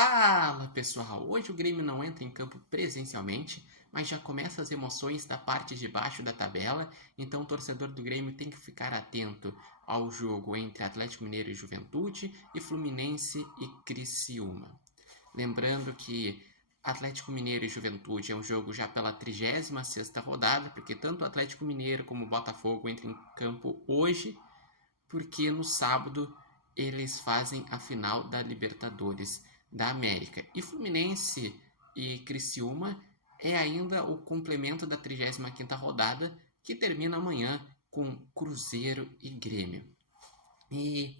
Fala pessoal, hoje o Grêmio não entra em campo presencialmente, mas já começa as emoções da parte de baixo da tabela, então o torcedor do Grêmio tem que ficar atento ao jogo entre Atlético Mineiro e Juventude e Fluminense e Criciúma. Lembrando que Atlético Mineiro e Juventude é um jogo já pela 36ª rodada, porque tanto o Atlético Mineiro como o Botafogo entram em campo hoje, porque no sábado eles fazem a final da Libertadores da América. E Fluminense e Criciúma é ainda o complemento da 35ª rodada, que termina amanhã com Cruzeiro e Grêmio. E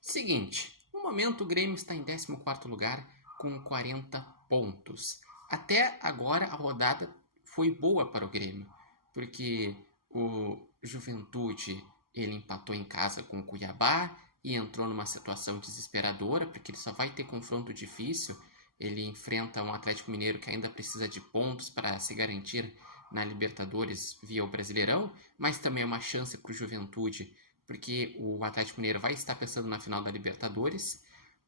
seguinte, no momento o Grêmio está em 14º lugar com 40 pontos. Até agora a rodada foi boa para o Grêmio, porque o Juventude ele empatou em casa com o Cuiabá e entrou numa situação desesperadora, porque ele só vai ter confronto difícil. Ele enfrenta um Atlético Mineiro que ainda precisa de pontos para se garantir na Libertadores via o Brasileirão, mas também é uma chance para o Juventude, porque o Atlético Mineiro vai estar pensando na final da Libertadores.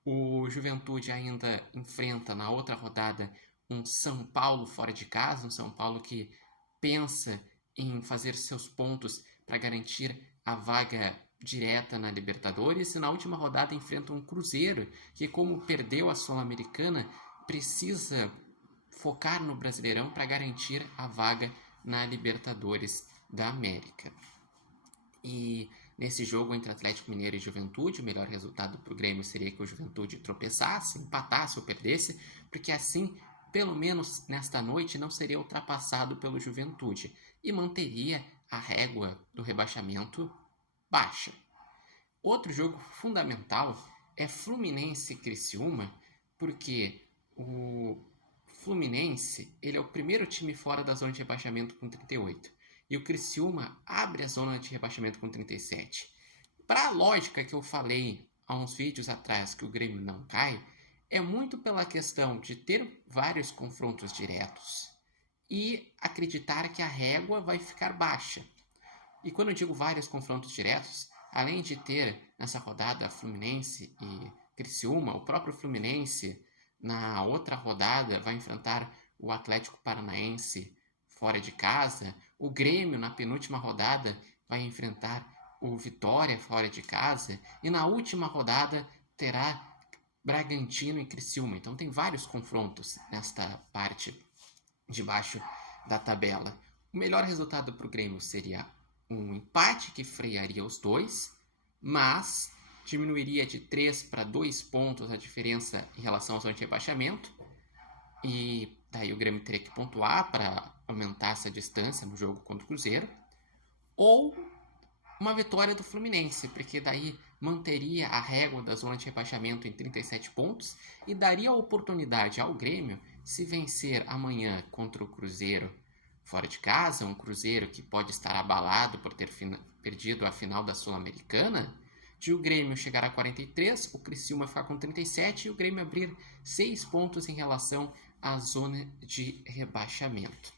O Juventude ainda enfrenta na outra rodada um São Paulo fora de casa, um São Paulo que pensa em fazer seus pontos para garantir a vaga direta na Libertadores, e na última rodada enfrenta um Cruzeiro que, como perdeu a Sul-Americana, precisa focar no Brasileirão para garantir a vaga na Libertadores da América. E nesse jogo entre Atlético Mineiro e Juventude, o melhor resultado para o Grêmio seria que o Juventude tropeçasse, empatasse ou perdesse, porque assim, pelo menos nesta noite, não seria ultrapassado pelo Juventude e manteria a régua do rebaixamento baixa. Outro jogo fundamental é Fluminense e Criciúma, porque o Fluminense ele é o primeiro time fora da zona de rebaixamento com 38. E o Criciúma abre a zona de rebaixamento com 37. Para a lógica que eu falei há uns vídeos atrás que o Grêmio não cai, é muito pela questão de ter vários confrontos diretos e acreditar que a régua vai ficar baixa. E quando eu digo vários confrontos diretos, além de ter nessa rodada Fluminense e Criciúma, o próprio Fluminense na outra rodada vai enfrentar o Atlético Paranaense fora de casa. O Grêmio, na penúltima rodada, vai enfrentar o Vitória fora de casa. E na última rodada terá Bragantino e Criciúma. Então tem vários confrontos nesta parte de baixo da tabela. O melhor resultado para o Grêmio seria um empate que frearia os dois, mas diminuiria de 3 para 2 pontos a diferença em relação ao zona de rebaixamento. E daí o Grêmio teria que pontuar para aumentar essa distância no jogo contra o Cruzeiro. Ou uma vitória do Fluminense, porque daí manteria a régua da zona de rebaixamento em 37 pontos e daria a oportunidade ao Grêmio, se vencer amanhã contra o Cruzeiro fora de casa, um Cruzeiro que pode estar abalado por ter perdido a final da Sul-Americana, de o Grêmio chegar a 43, o Criciúma ficar com 37 e o Grêmio abrir 6 pontos em relação à zona de rebaixamento.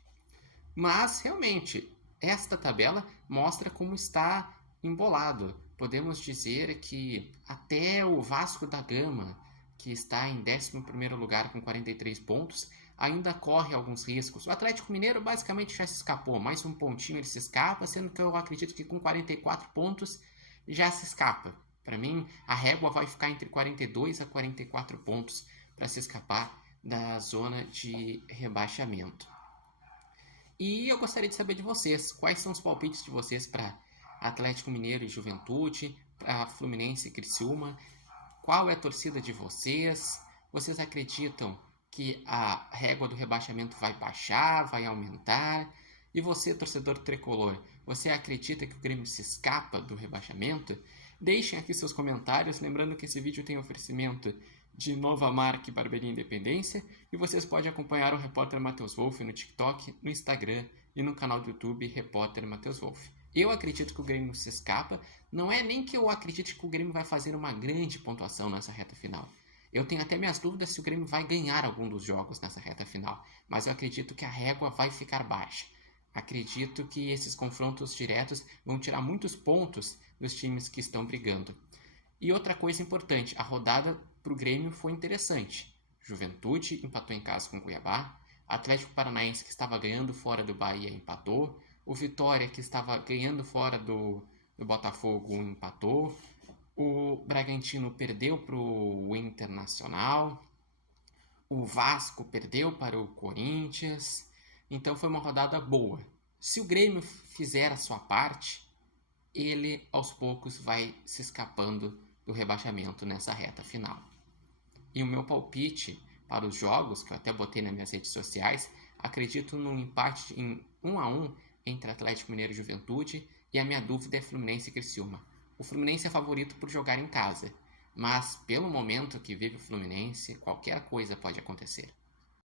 Mas, realmente, esta tabela mostra como está embolado. Podemos dizer que até o Vasco da Gama, que está em 11º lugar com 43 pontos, ainda corre alguns riscos. O Atlético Mineiro basicamente já se escapou, mais um pontinho ele se escapa, sendo que eu acredito que com 44 pontos já se escapa. Para mim, a régua vai ficar entre 42 a 44 pontos para se escapar da zona de rebaixamento. E eu gostaria de saber de vocês, quais são os palpites de vocês para Atlético Mineiro e Juventude, para Fluminense e Criciúma? Qual é a torcida de vocês? Vocês acreditam que a régua do rebaixamento vai baixar, vai aumentar? E você, torcedor tricolor, você acredita que o Grêmio se escapa do rebaixamento? Deixem aqui seus comentários, lembrando que esse vídeo tem oferecimento de Nova Marca e Barbearia Independência, e vocês podem acompanhar o Repórter Matheus Wolff no TikTok, no Instagram e no canal do YouTube Repórter Matheus Wolff. Eu acredito que o Grêmio se escapa, não é nem que eu acredite que o Grêmio vai fazer uma grande pontuação nessa reta final. Eu tenho até minhas dúvidas se o Grêmio vai ganhar algum dos jogos nessa reta final, mas eu acredito que a régua vai ficar baixa. Acredito que esses confrontos diretos vão tirar muitos pontos dos times que estão brigando. E outra coisa importante, a rodada para o Grêmio foi interessante. Juventude empatou em casa com o Cuiabá. Atlético Paranaense, que estava ganhando fora do Bahia, empatou. O Vitória, que estava ganhando fora do Botafogo, empatou. O Bragantino perdeu para o Internacional. O Vasco perdeu para o Corinthians. Então foi uma rodada boa. Se o Grêmio fizer a sua parte, ele aos poucos vai se escapando do rebaixamento nessa reta final. E o meu palpite para os jogos, que eu até botei nas minhas redes sociais, acredito num empate em 1-1 entre Atlético Mineiro e Juventude, e a minha dúvida é Fluminense e Criciúma. O Fluminense é favorito por jogar em casa, mas pelo momento que vive o Fluminense, qualquer coisa pode acontecer.